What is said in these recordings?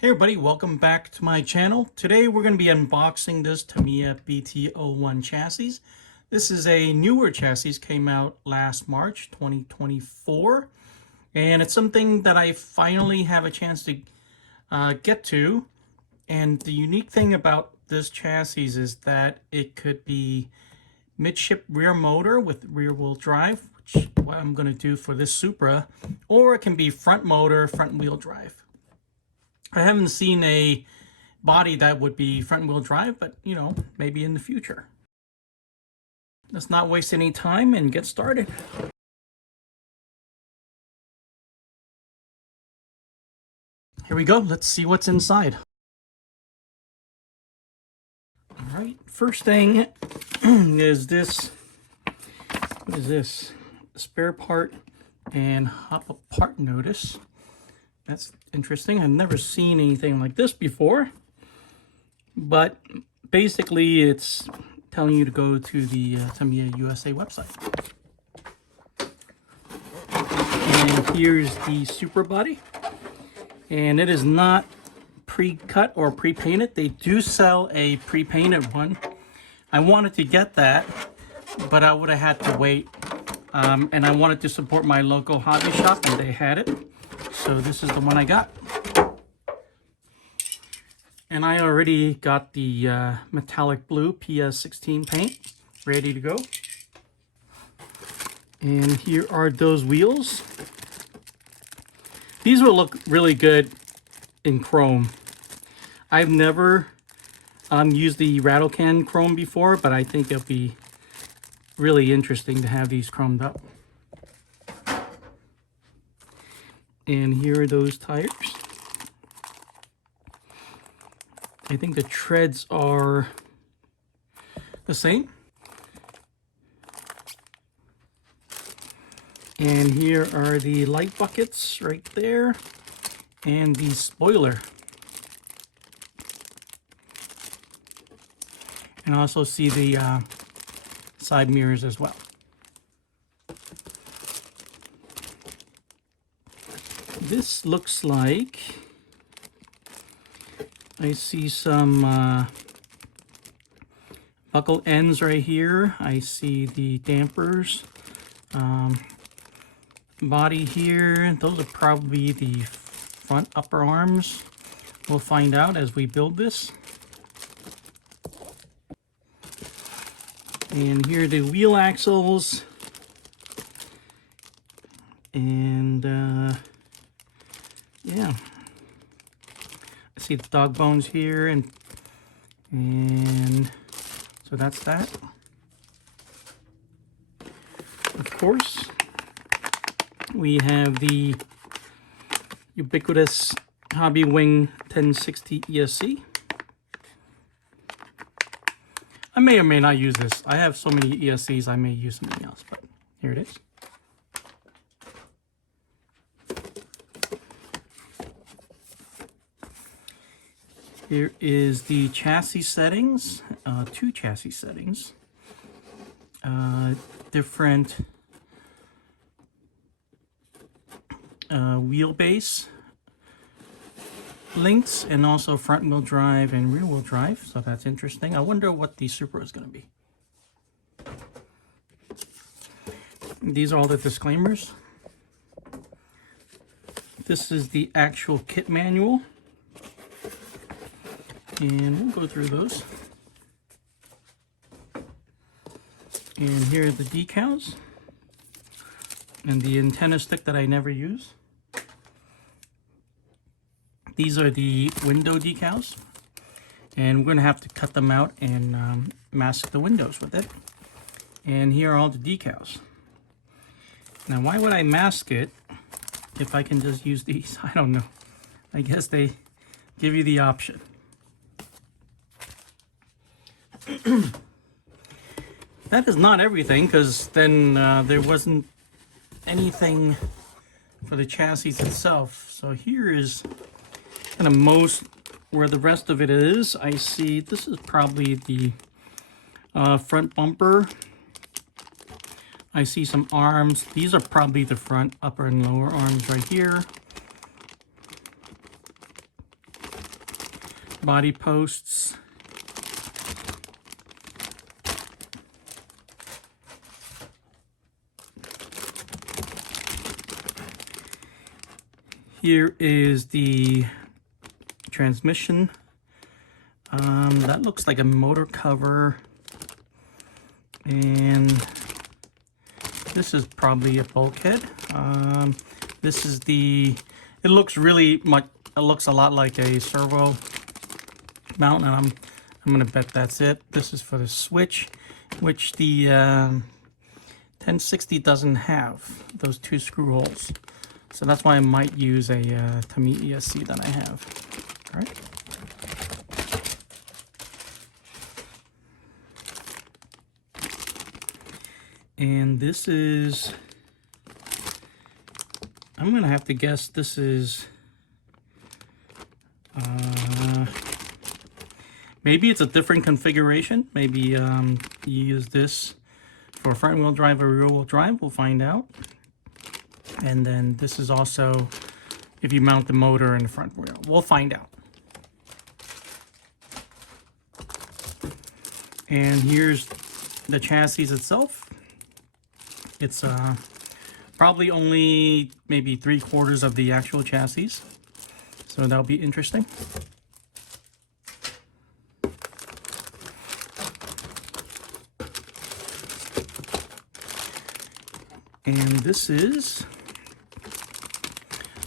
Hey everybody, welcome back to my channel. Today we're going to be unboxing this Tamiya BT-01 chassis. This is a newer chassis, came out last March 2024, and it's something that I finally have a chance to get to. And the unique thing about this chassis is that it could be midship rear motor with rear wheel drive, which is what I'm going to do for this Supra, or it can be front motor, front wheel drive. I haven't seen a body that would be front wheel drive, but you know, maybe in the future. Let's not waste any time and get started. Here we go. Let's see what's inside. All right, first thing is this. What is this? Spare part and hop apart notice. That's interesting. I've never seen anything like this before. But basically, it's telling you to go to the Tamiya USA website. And here's the Supra body. And it is not pre-cut or pre-painted. They do sell a pre-painted one. I wanted to get that, but I would have had to wait. And I wanted to support my local hobby shop, and they had it. So this is the one I got. And I already got the metallic blue PS16 paint ready to go. And here are those wheels. These will look really good in chrome. I've never used the rattle can chrome before, but I think it'll be really interesting to have these chromed up. And here are those tires. I think the treads are the same. And here are the light buckets right there, and the spoiler. And also see the side mirrors as well. This looks like, I see some buckle ends right here. I see the dampers, body here. Those are probably the front upper arms. We'll find out as we build this. And here are the wheel axles. And yeah, I see the dog bones here, and so that's that. Of course, we have the ubiquitous Hobby Wing 1060 ESC. I may or may not use this. I have so many ESCs, I may use something else, but here it is. Here is the chassis settings, two chassis settings, different wheelbase lengths, and also front wheel drive and rear wheel drive, so that's interesting. I wonder what the Supra is going to be. These are all the disclaimers. This is the actual kit manual. And we'll go through those. And here are the decals. And the antenna stick that I never use. These are the window decals. And we're going to have to cut them out and mask the windows with it. And here are all the decals. Now, why would I mask it if I can just use these? I don't know. I guess they give you the option. That is not everything, because then there wasn't anything for the chassis itself. So here is kind of most where the rest of it is. I see this is probably the front bumper. I see some arms. These are probably the front upper and lower arms right here. body posts. Here is the transmission. That looks like a motor cover. And this is probably a bulkhead. This is the, it looks really much, it looks a lot like a servo mount, and I'm gonna bet that's it. This is for the switch, which the 1060 doesn't have those two screw holes. So that's why I might use a Tamiya ESC that I have. All right. And this is, I'm gonna have to guess this is, maybe it's a different configuration. Maybe you use this for front wheel drive or rear wheel drive, we'll find out. And then this is also if you mount the motor in the front wheel, we'll find out. And here's the chassis itself. It's probably only maybe 3/4 of the actual chassis, so that'll be interesting. And this is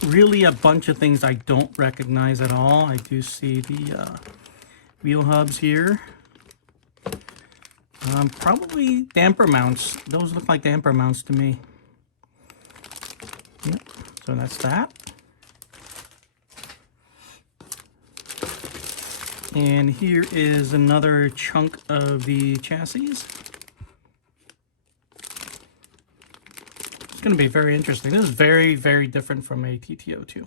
really a bunch of things I don't recognize at all. I do see the wheel hubs here. Probably damper mounts. Those look like damper mounts to me. Yep. So that's that. And here is another chunk of the chassis. It's going to be very interesting. This is very, very different from a TT02. So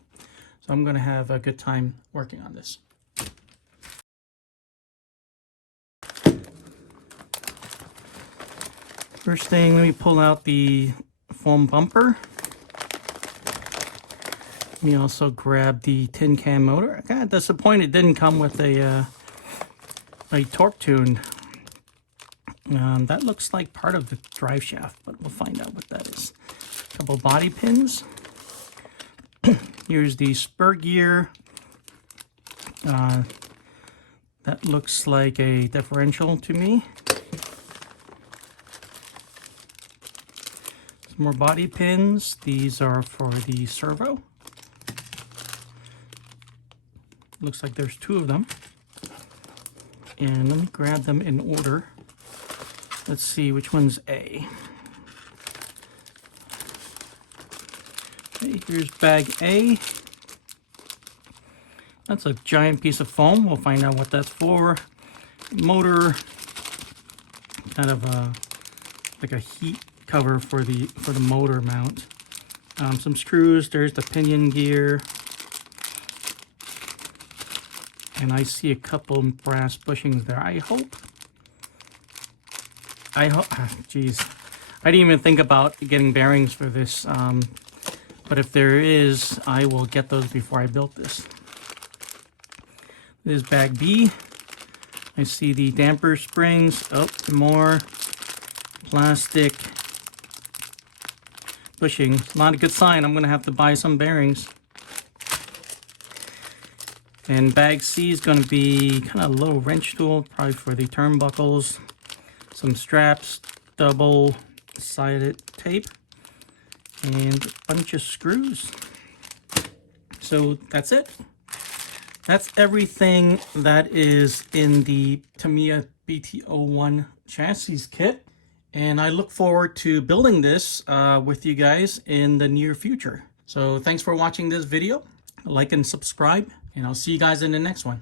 I'm going to have a good time working on this. First thing, let me pull out the foam bumper. Let me also grab the tin can motor. I got disappointed it didn't come with a torque tune. That looks like part of the drive shaft, but we'll find out what that is. A couple body pins. Here's the spur gear. That looks like a differential to me. More body pins. These are for the servo. Looks like there's 2 of them. And let me grab them in order. Let's see which one's A. Okay, here's bag A. That's a giant piece of foam. We'll find out what that's for. Motor, kind of like a heat cover for the motor mount. Some screws. There's the pinion gear, and I see a couple brass bushings there. I hope. Geez, I didn't even think about getting bearings for this. But if there is, I will get those before I built this. This is bag B. I see the damper springs. Oh, more plastic bushing. Not a good sign. I'm going to have to buy some bearings. And bag C is going to be kind of a little wrench tool, probably for the turnbuckles. Some straps, double-sided tape, and a bunch of screws. So that's it. That's everything that is in the Tamiya BT-01 chassis kit. And I look forward to building this with you guys in the near future. So thanks for watching this video. Like and subscribe, and I'll see you guys in the next one.